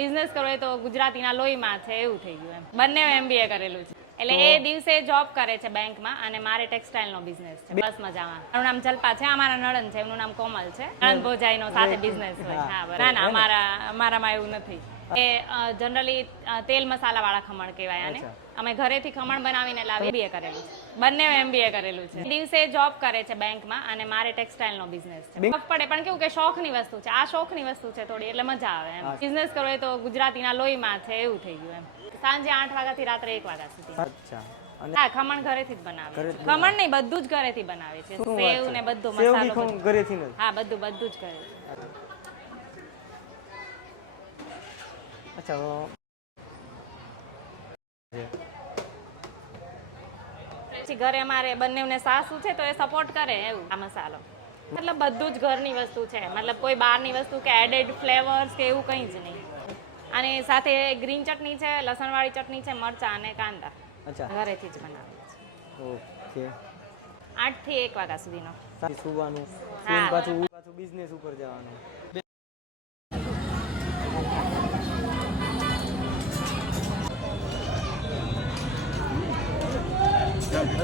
Business કરવો તો ગુજરાતીના લોહીમાં છે એવું થઈ ગયું એમ. બંને એમબીએ કરેલું છે. એટલે એ દિવસે જોબ કરે છે બેંકમાં અને મારે ટેક્સટાઇલનો બિઝનેસ છે. બસ મજામાં. મારું નામ જલ્પા છે અમારા નણંદ છે એમનું નામ કોમલ છે. નણંદ ભોજાઈનો સાથે બિઝનેસ હોય. હા બરાબર. ના ના અમારા અમારામાં એવું નથી. એ જનરલી તેલ મસાલા વાળા ખમણ કહેવાય આને. અમે ઘરેથી ખમણ બનાવીને લાવી બીએ કરેલું છે. બંને એમબીએ કરેલું છે. દિવસે જોબ કરે છે બેંકમાં અને મારે ટેક્સટાઇલનો બિઝનેસ છે. Bank- પડે પણ કેવું કે શોખની વસ્તુ છે. આ શોખની વસ્તુ છે થોડી એટલે મજા આવે એમ. બિઝનેસ કરવો તો ગુજરાતીના લોહીમાં છે એવું થઈ ગયું એમ. સાંજે આઠ વાગ્યાથી રાત્રે એક વાગ્યા સુધી. અચ્છા. હા ખમણ ઘરેથી જ બનાવે છે. ખમણ નહીં બધું જ ઘરેથી બનાવે છે. સેવ ને બધું મસાલો ઘરેથી હા બધું બધું જ કરે છે અચ્છા પછી ઘરે અમારે બંનેને સાસુ છે તો એ સપોર્ટ કરે એવું આ મસાલો. મતલબ બધું જ ઘરની વસ્તુ છે. મતલબ કોઈ બહારની વસ્તુ કે એડેડ ફ્લેવર્સ કે એવું કંઈ જ નહીં. અને સાથે ગ્રીન ચટણી છે લસણવાળી ચટણી છે મરચાં અને કાંદા. ઘરેથી જ બનાવે છે. ઓકે. આઠથી એક વાગ્યા સુધીનો. સુવાનું. હા. પાછું પાછું બિઝનેસ ઉપર જવાનું. 嗯。